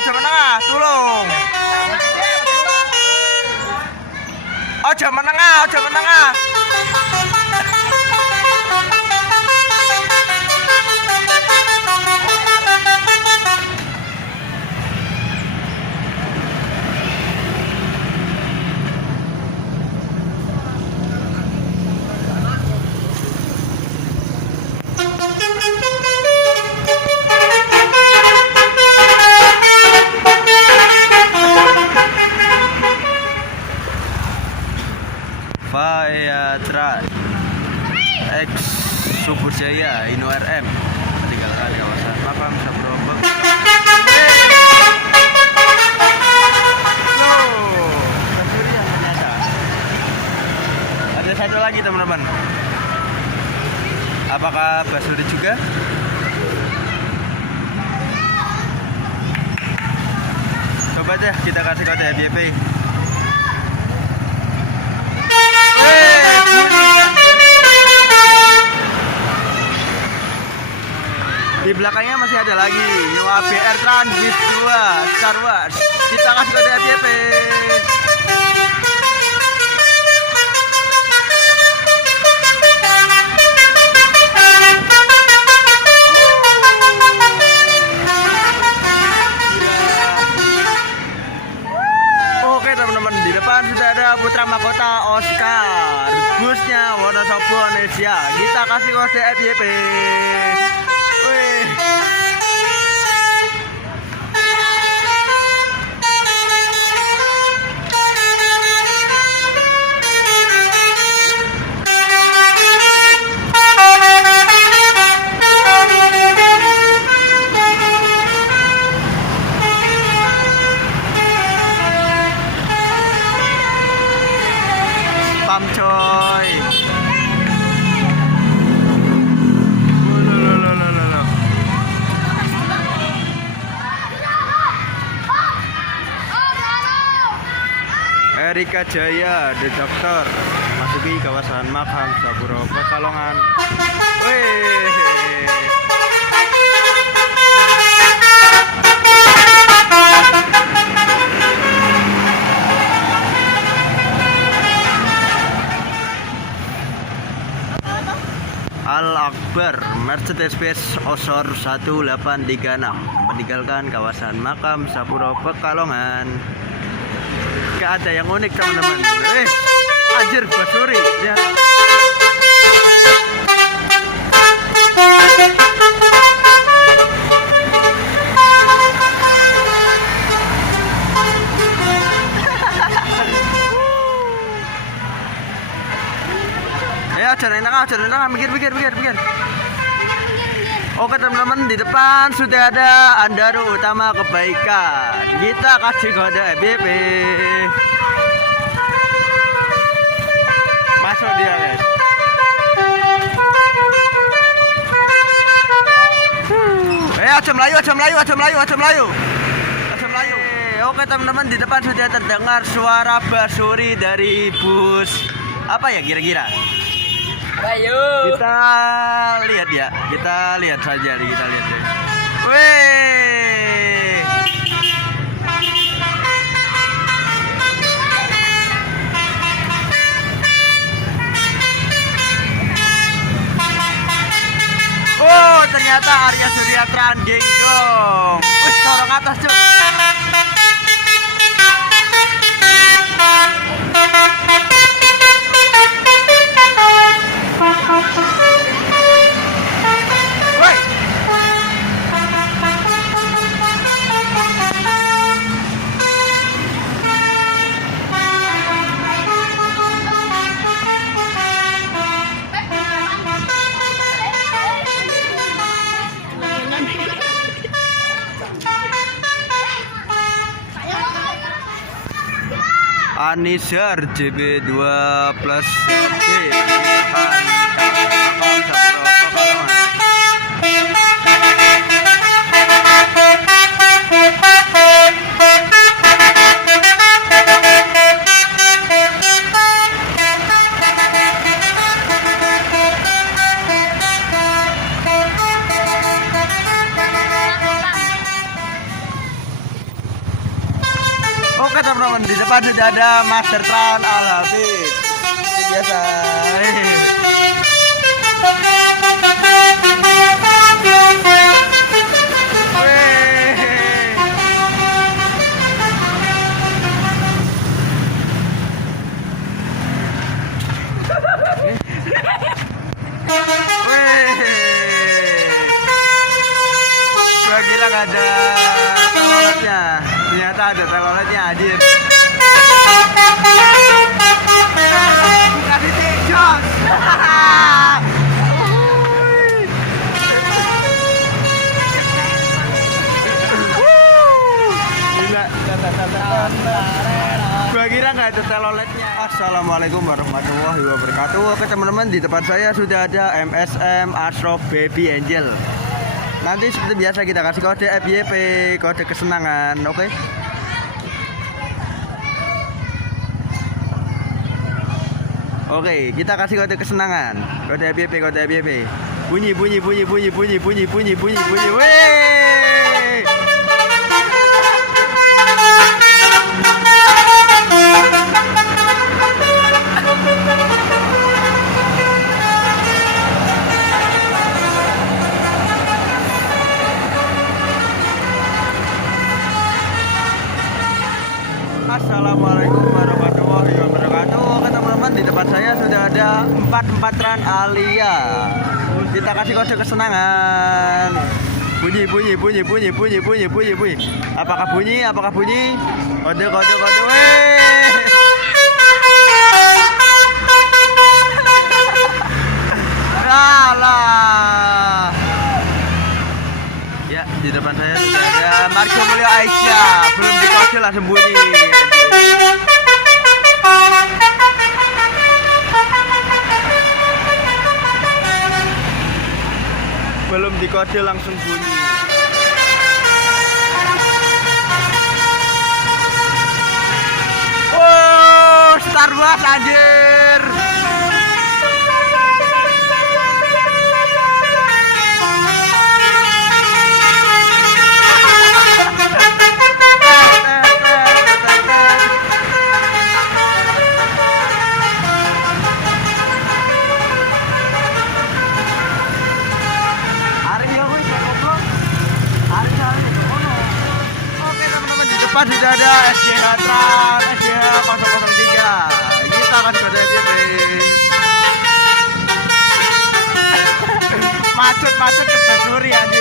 aja menengah, tulung. Aja menengah, aja menengah. Fayatra X Subur Jaya Ino RM meninggalkan kawasan makam Sabrobek. Basuri yang ternyata ada satu lagi teman-teman. Apakah Basuri juga? Coba deh kita kasih kode FYP. Di belakangnya masih ada lagi nyewa BR Transbis 2 Star Wars. Kita kasih kode FYP. Oke teman-teman, di depan sudah ada Putra Mahkota Oscar, busnya Wonosobo Indonesia. Kita kasih kode FYP. Wih. Pam coy. Erika Jaya, The Doctor, memasuki kawasan makam Saburo Pekalongan. Wih. Al-Akbar Mercedes-Benz Osor 1836 meninggalkan kawasan makam Sapuro Pekalongan. Gak ada yang unik teman-teman. Anjir Basuri ya. Jangan enak, mikir. Oke teman-teman, di depan sudah ada Andaru Utama Kebaikan. Kita kasih kode FYP. Masuk dia guys. Aja Melayu. Oke teman-teman, di depan sudah terdengar suara Basuri dari bus. Apa ya kira-kira? Ayo. Kita lihat saja nih, kita lihat deh. Wih. Oh, ternyata Arya Surya Tranding dong. Wih, sorong atas, Cuk. Anisar JB2 plus D. Oke teman-teman, di depan sudah ada Master Tran Al Hafid. Seperti biasa. Gua kira gak ada teloletnya, ternyata ada teloletnya hadir. Kasih tikjok. Gila. Gua kira nggak ada teloletnya. Assalamualaikum warahmatullahi wabarakatuh. Oke teman-teman, di depan saya sudah ada MSM Ashraf Baby Angel. Nanti seperti biasa kita kasih kode FYP, kode kesenangan, oke? Oke, kita kasih kode kesenangan, kode FYP, kode FYP. Bunyi. Weh! Assalamualaikum warahmatullahi wabarakatuh. Oke teman-teman, di depan saya sudah ada 44 Tran Alia. Kita kasih kode kesenangan. Bunyi. Apakah bunyi? Kode. Weh. Alah. Ya, di depan saya sudah ada Marco Mulyo Aisyah. Belum dikode langsung bunyi. Belum dikode langsung bunyi. Oh, Starbucks anjir. Depan sudah ada SDH Tran, SDH 003. Kita akan kode FYP. Macet ke Basuri anjir.